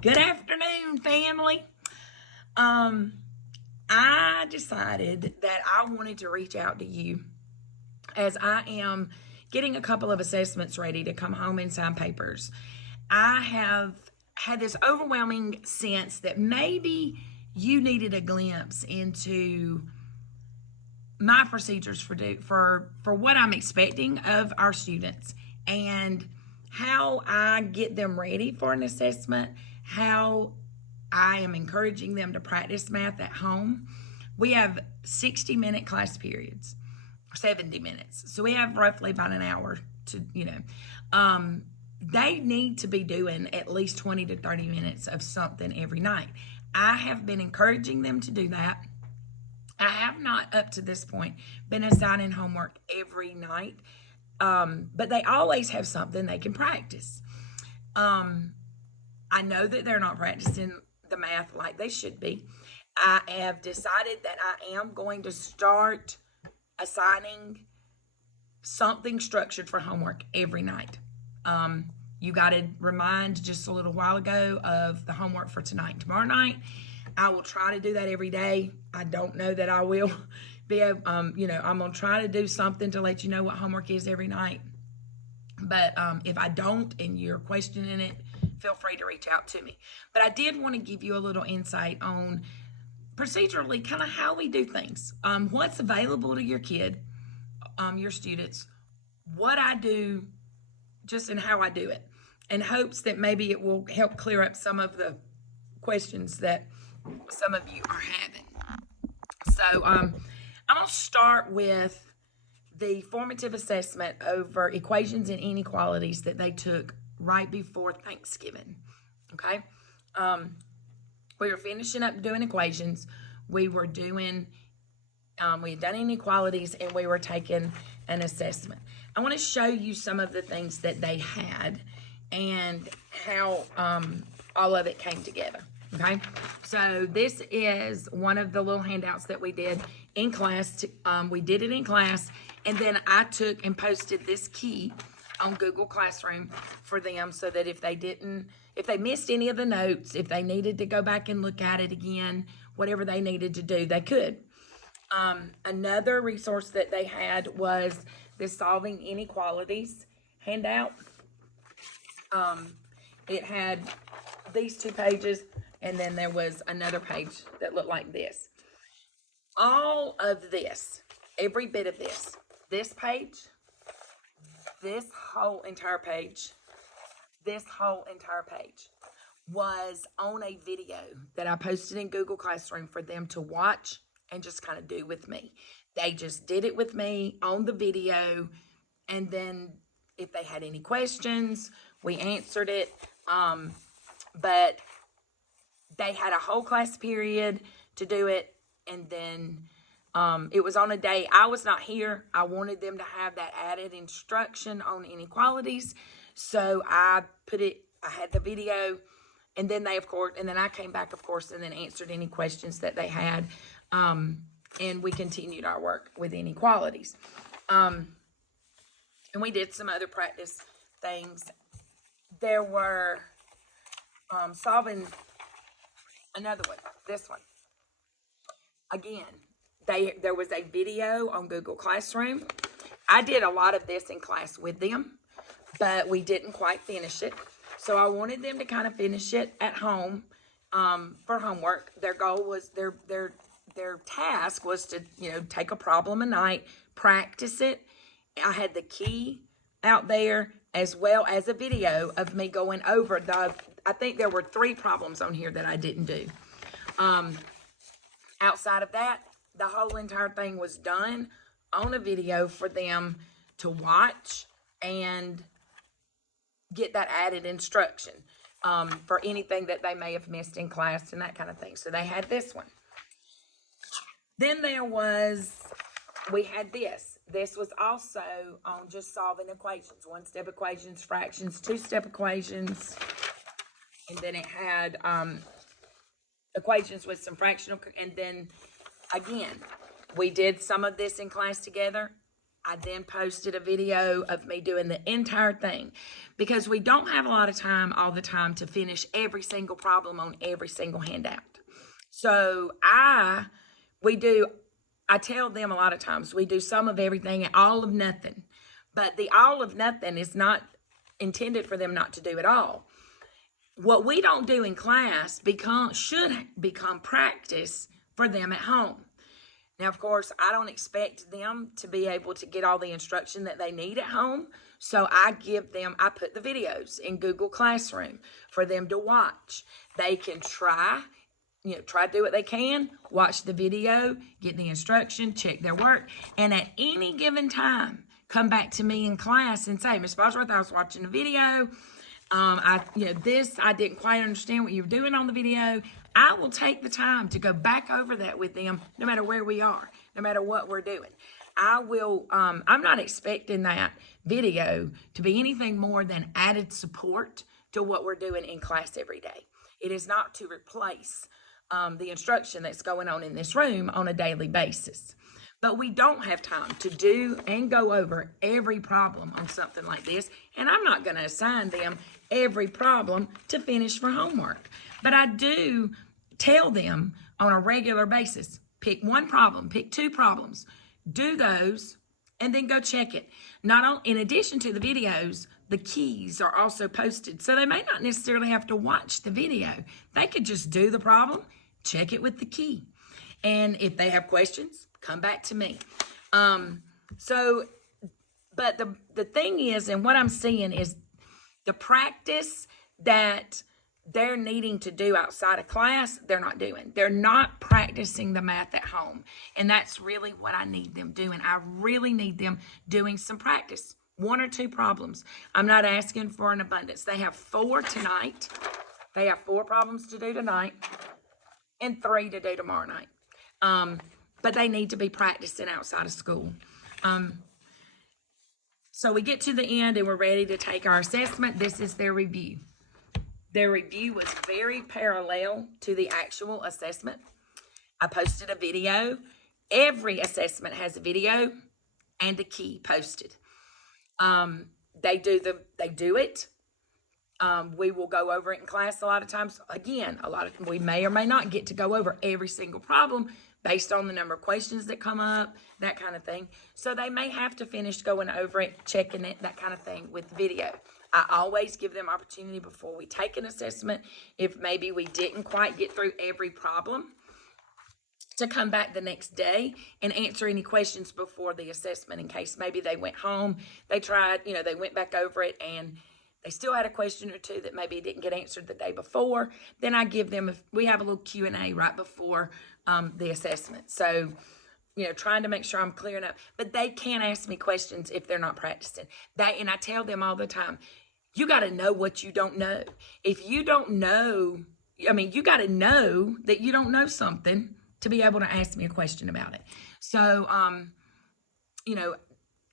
Good afternoon, family. I decided that I wanted to reach out to you as I am getting a couple of assessments ready to come home and sign papers. I have had this overwhelming sense that maybe you needed a glimpse into my procedures for what I'm expecting of our students and how I get them ready for an assessment, how I am encouraging them to practice math at home. We have 60-minute class periods, 70 minutes. So we have roughly about an hour to, they need to be doing at least 20 to 30 minutes of something every night. I have been encouraging them to do that. I have not, up to this point, been assigning homework every night, but they always have something they can practice. I know that they're not practicing the math like they should be. I have decided that I am going to start assigning something structured for homework every night. You got to remind just a little while ago of the homework for tonight and tomorrow night. I will try to do that every day. I don't know that I will be able, I'm going to try to do something to let you know what homework is every night. But if I don't and you're questioning it, feel free to reach out to me. But I did want to give you a little insight on procedurally kind of how we do things, what's available to your kid, your students, what I do, just in how I do it, in hopes that maybe it will help clear up some of the questions that some of you are having. So I'm going to start with the formative assessment over equations and inequalities that they took right before Thanksgiving. Okay. We were finishing up doing equations. We were doing, we had done inequalities, and we were taking an assessment. I want to show you some of the things that they had and how all of it came together. Okay, so this is one of the little handouts that we did in class. We did it in class, and then I took and posted this key on Google Classroom for them so that if they missed any of the notes, if they needed to go back and look at it again, whatever they needed to do, they could. Another resource that they had was this Solving Inequalities handout. It had these 2 pages, and then there was another page that looked like this. All of this, every bit of this page, this whole entire page was on a video that I posted in Google Classroom for them to watch and just kind of do with me. They just did it with me on the video, and then if they had any questions, we answered it. But they had a whole class period to do it, and then it was on a day I was not here. I wanted them to have that added instruction on inequalities, so I had the video, and then I came back, of course, and then answered any questions that they had, and we continued our work with inequalities. And we did some other practice things. There were solving another one, this one. Again, there was a video on Google Classroom. I did a lot of this in class with them, but we didn't quite finish it. So I wanted them to kind of finish it at home for homework. Their goal was, their task was to, take a problem a night, practice it. I had the key out there as well as a video of me going over I think there were 3 problems on here that I didn't do. Outside of that, the whole entire thing was done on a video for them to watch and get that added instruction for anything that they may have missed in class and that kind of thing. So they had this one. Then we had this. This was also on just solving equations, 1-step equations, fractions, 2-step equations. And then it had equations with some fractional, and then again, we did some of this in class together. I then posted a video of me doing the entire thing because we don't have a lot of time all the time to finish every single problem on every single handout. So I tell them a lot of times, we do some of everything and all of nothing. But the all of nothing is not intended for them not to do it all. What we don't do in class should become practice for them at home. Now, of course, I don't expect them to be able to get all the instruction that they need at home. So I put the videos in Google Classroom for them to watch. They can try to do what they can, watch the video, get the instruction, check their work, and at any given time, come back to me in class and say, Ms. Bosworth, I was watching the video. I didn't quite understand what you were doing on the video. I will take the time to go back over that with them, no matter where we are, no matter what we're doing. I'm not expecting that video to be anything more than added support to what we're doing in class every day. It is not to replace the instruction that's going on in this room on a daily basis. But we don't have time to do and go over every problem on something like this. And I'm not going to assign them every problem to finish for homework. But I do tell them on a regular basis, pick one problem, pick two problems, do those, and then go check it. In addition to the videos, the keys are also posted. So they may not necessarily have to watch the video. They could just do the problem, check it with the key. And if they have questions, come back to me. But the thing is, and what I'm seeing is the practice that they're needing to do outside of class, they're not doing. They're not practicing the math at home. And that's really what I need them doing. I really need them doing some practice. One or two problems. I'm not asking for an abundance. They have 4 tonight. They have 4 problems to do tonight and 3 to do tomorrow night. But they need to be practicing outside of school. So we get to the end and we're ready to take our assessment. This is their review. Their review was very parallel to the actual assessment. I posted a video. Every assessment has a video and a key posted. They do it. We will go over it in class a lot of times. Again, we may or may not get to go over every single problem based on the number of questions that come up, that kind of thing. So they may have to finish going over it, checking it, that kind of thing with video. I always give them opportunity before we take an assessment, if maybe we didn't quite get through every problem, to come back the next day and answer any questions before the assessment, in case maybe they went home, they tried, they went back over it and they still had a question or two that maybe didn't get answered the day before. Then I give them, we have a little Q&A right before the assessment. So, trying to make sure I'm clearing up. But they can't ask me questions if they're not practicing. And I tell them all the time, you got to know what you don't know. If you don't know, you got to know that you don't know something to be able to ask me a question about it. So, and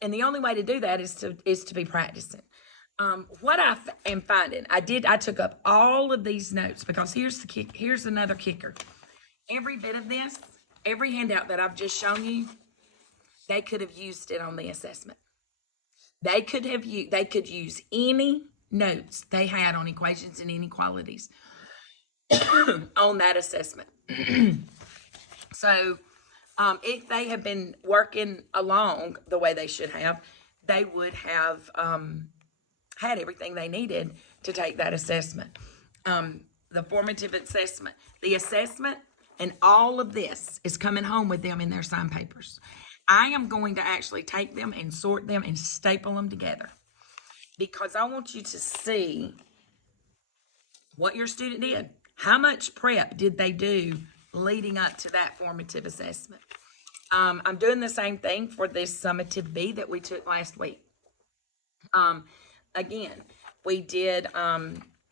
the only way to do that is to be practicing. What I am finding, I took up all of these notes because here's another kicker. Every bit of this, every handout that I've just shown you, they could have used it on the assessment. They could use any notes they had on equations and inequalities on that assessment. So if they have been working along the way they should have, they would have had everything they needed to take that assessment. The formative assessment, the assessment, and all of this is coming home with them in their sign papers. I am going to actually take them and sort them and staple them together, because I want you to see what your student did. How much prep did they do leading up to that formative assessment? I'm doing the same thing for this summative B that we took last week. Again, we did,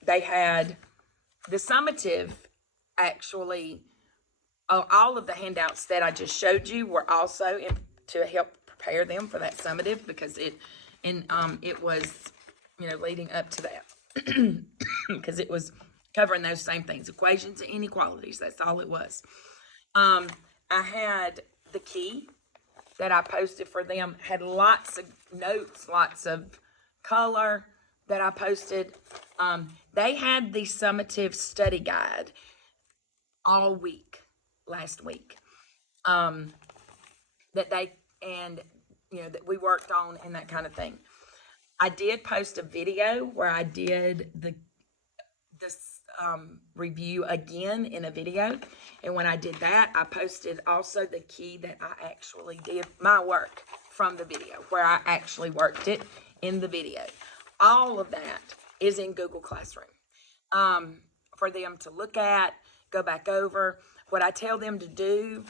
they had the summative, actually, all of the handouts that I just showed you were also to help prepare them for that summative, because it was, leading up to that, because it was covering those same things, equations and inequalities. That's all it was. I had the key that I posted for them had lots of notes, lots of color that I posted. They had the summative study guide all week, last week, that that we worked on and that kind of thing. I did post a video where I did this review again in a video, and when I did that, I posted also the key that I actually did my work from the video, where I actually worked it in the video. All of that is in Google Classroom for them to look at, go back over. What I tell them to do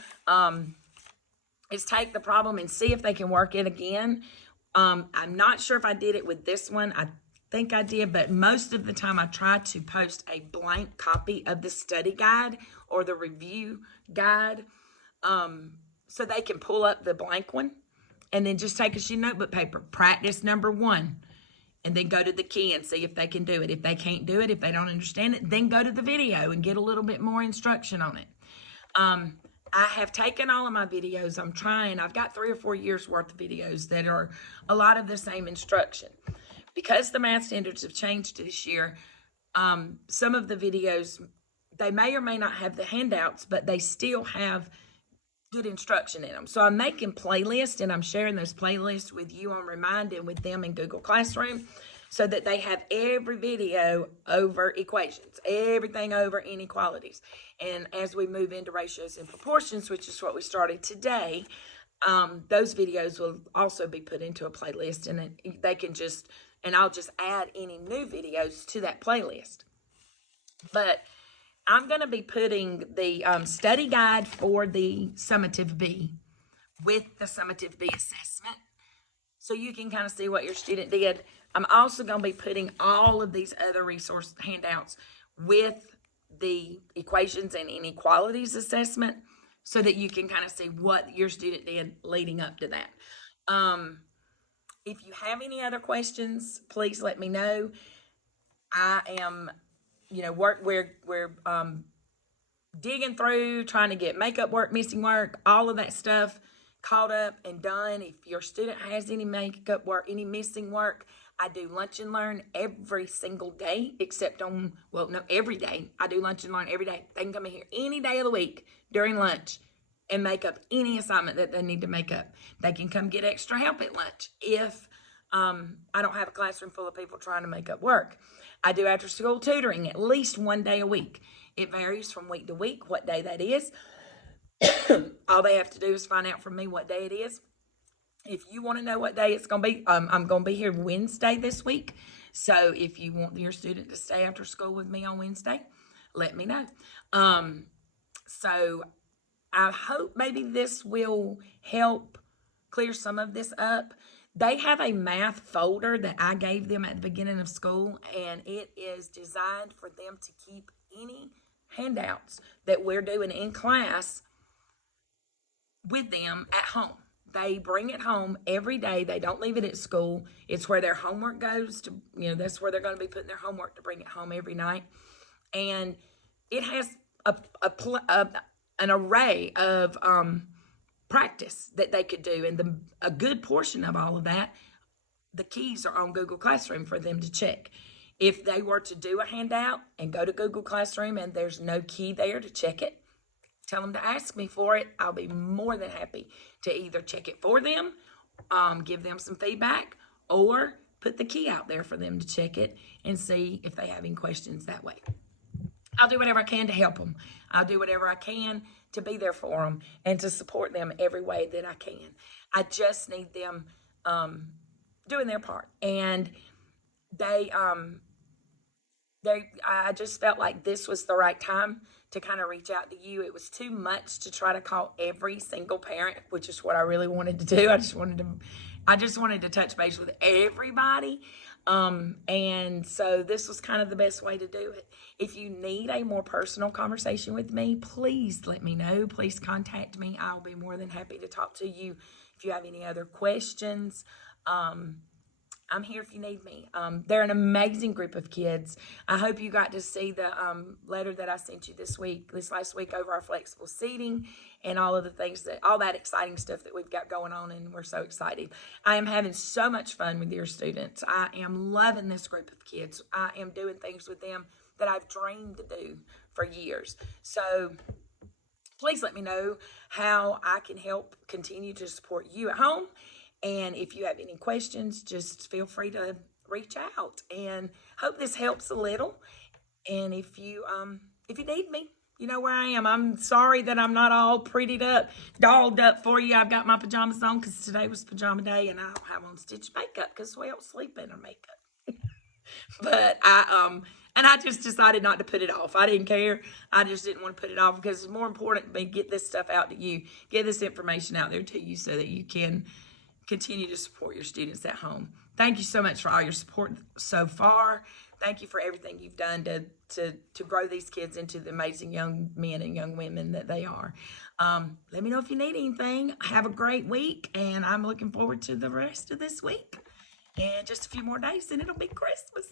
is take the problem and see if they can work it again. I'm not sure if I did it with this one. I think I did, but most of the time I try to post a blank copy of the study guide or the review guide so they can pull up the blank one and then just take a sheet of notebook paper, practice number 1, and then go to the key and see if they can do it. If they can't do it, if they don't understand it, then go to the video and get a little bit more instruction on it. I have taken all of my videos. I've got 3 or 4 years worth of videos that are a lot of the same instruction. Because the math standards have changed this year, some of the videos, they may or may not have the handouts, but they still have good instruction in them. So I'm making playlists, and I'm sharing those playlists with you on Remind and with them in Google Classroom, so that they have every video over equations, everything over inequalities. And as we move into ratios and proportions, which is what we started today, those videos will also be put into a playlist, and they can I'll just add any new videos to that playlist. But I'm going to be putting the study guide for the summative B with the summative B assessment, so you can kind of see what your student did. I'm also going to be putting all of these other resource handouts with the equations and inequalities assessment, so that you can kind of see what your student did leading up to that. If you have any other questions, please let me know. I am, we're digging through, trying to get makeup work, missing work, all of that stuff caught up and done. If your student has any makeup work, any missing work, I do lunch and learn every single day, every day. I do lunch and learn every day. They can come in here any day of the week during lunch and make up any assignment that they need to make up. They can come get extra help at lunch if I don't have a classroom full of people trying to make up work. I do after school tutoring at least 1 day a week. It varies from week to week what day that is. All they have to do is find out from me what day it is. If you want to know what day it's going to be, I'm going to be here Wednesday this week. So if you want your student to stay after school with me on Wednesday, let me know. So I hope maybe this will help clear some of this up. They have a math folder that I gave them at the beginning of school, and it is designed for them to keep any handouts that we're doing in class with them at home. They bring it home every day. They don't leave it at school. It's where their homework goes to, that's where they're going to be putting their homework to bring it home every night. And it has an array of practice that they could do. And a good portion of all of that, the keys are on Google Classroom for them to check. If they were to do a handout and go to Google Classroom and there's no key there to check it, tell them to ask me for it. I'll be more than happy to either check it for them, give them some feedback, or put the key out there for them to check it and see if they have any questions that way. I'll do whatever I can to help them. I'll do whatever I can to be there for them and to support them every way that I can. I just need them doing their part. And I just felt like this was the right time to kind of reach out to you. It was too much to try to call every single parent, which is what I really wanted to do. I just wanted to touch base with everybody. And so this was kind of the best way to do it. If you need a more personal conversation with me, please let me know. Please contact me. I'll be more than happy to talk to you. If you have any other questions, I'm here if you need me. They're an amazing group of kids. I hope you got to see the letter that I sent you this last week over our flexible seating and all of the things all that exciting stuff that we've got going on, and we're so excited. I am having so much fun with your students. I am loving this group of kids. I am doing things with them that I've dreamed to do for years. So please let me know how I can help continue to support you at home. And if you have any questions, just feel free to reach out. And hope this helps a little. And if you need me, you know where I am. I'm sorry that I'm not all prettied up, dolled up for you. I've got my pajamas on because today was pajama day, and I don't have on stitched makeup because we don't sleep in our makeup. But I just decided not to put it off. I didn't care. I just didn't want to put it off because it's more important to me get this stuff out to you, get this information out there to you so that you can continue to support your students at home. Thank you so much for all your support so far. Thank you for everything you've done to grow these kids into the amazing young men and young women that they are. Let me know if you need anything. Have a great week, and I'm looking forward to the rest of this week. And just a few more days, and it'll be Christmas.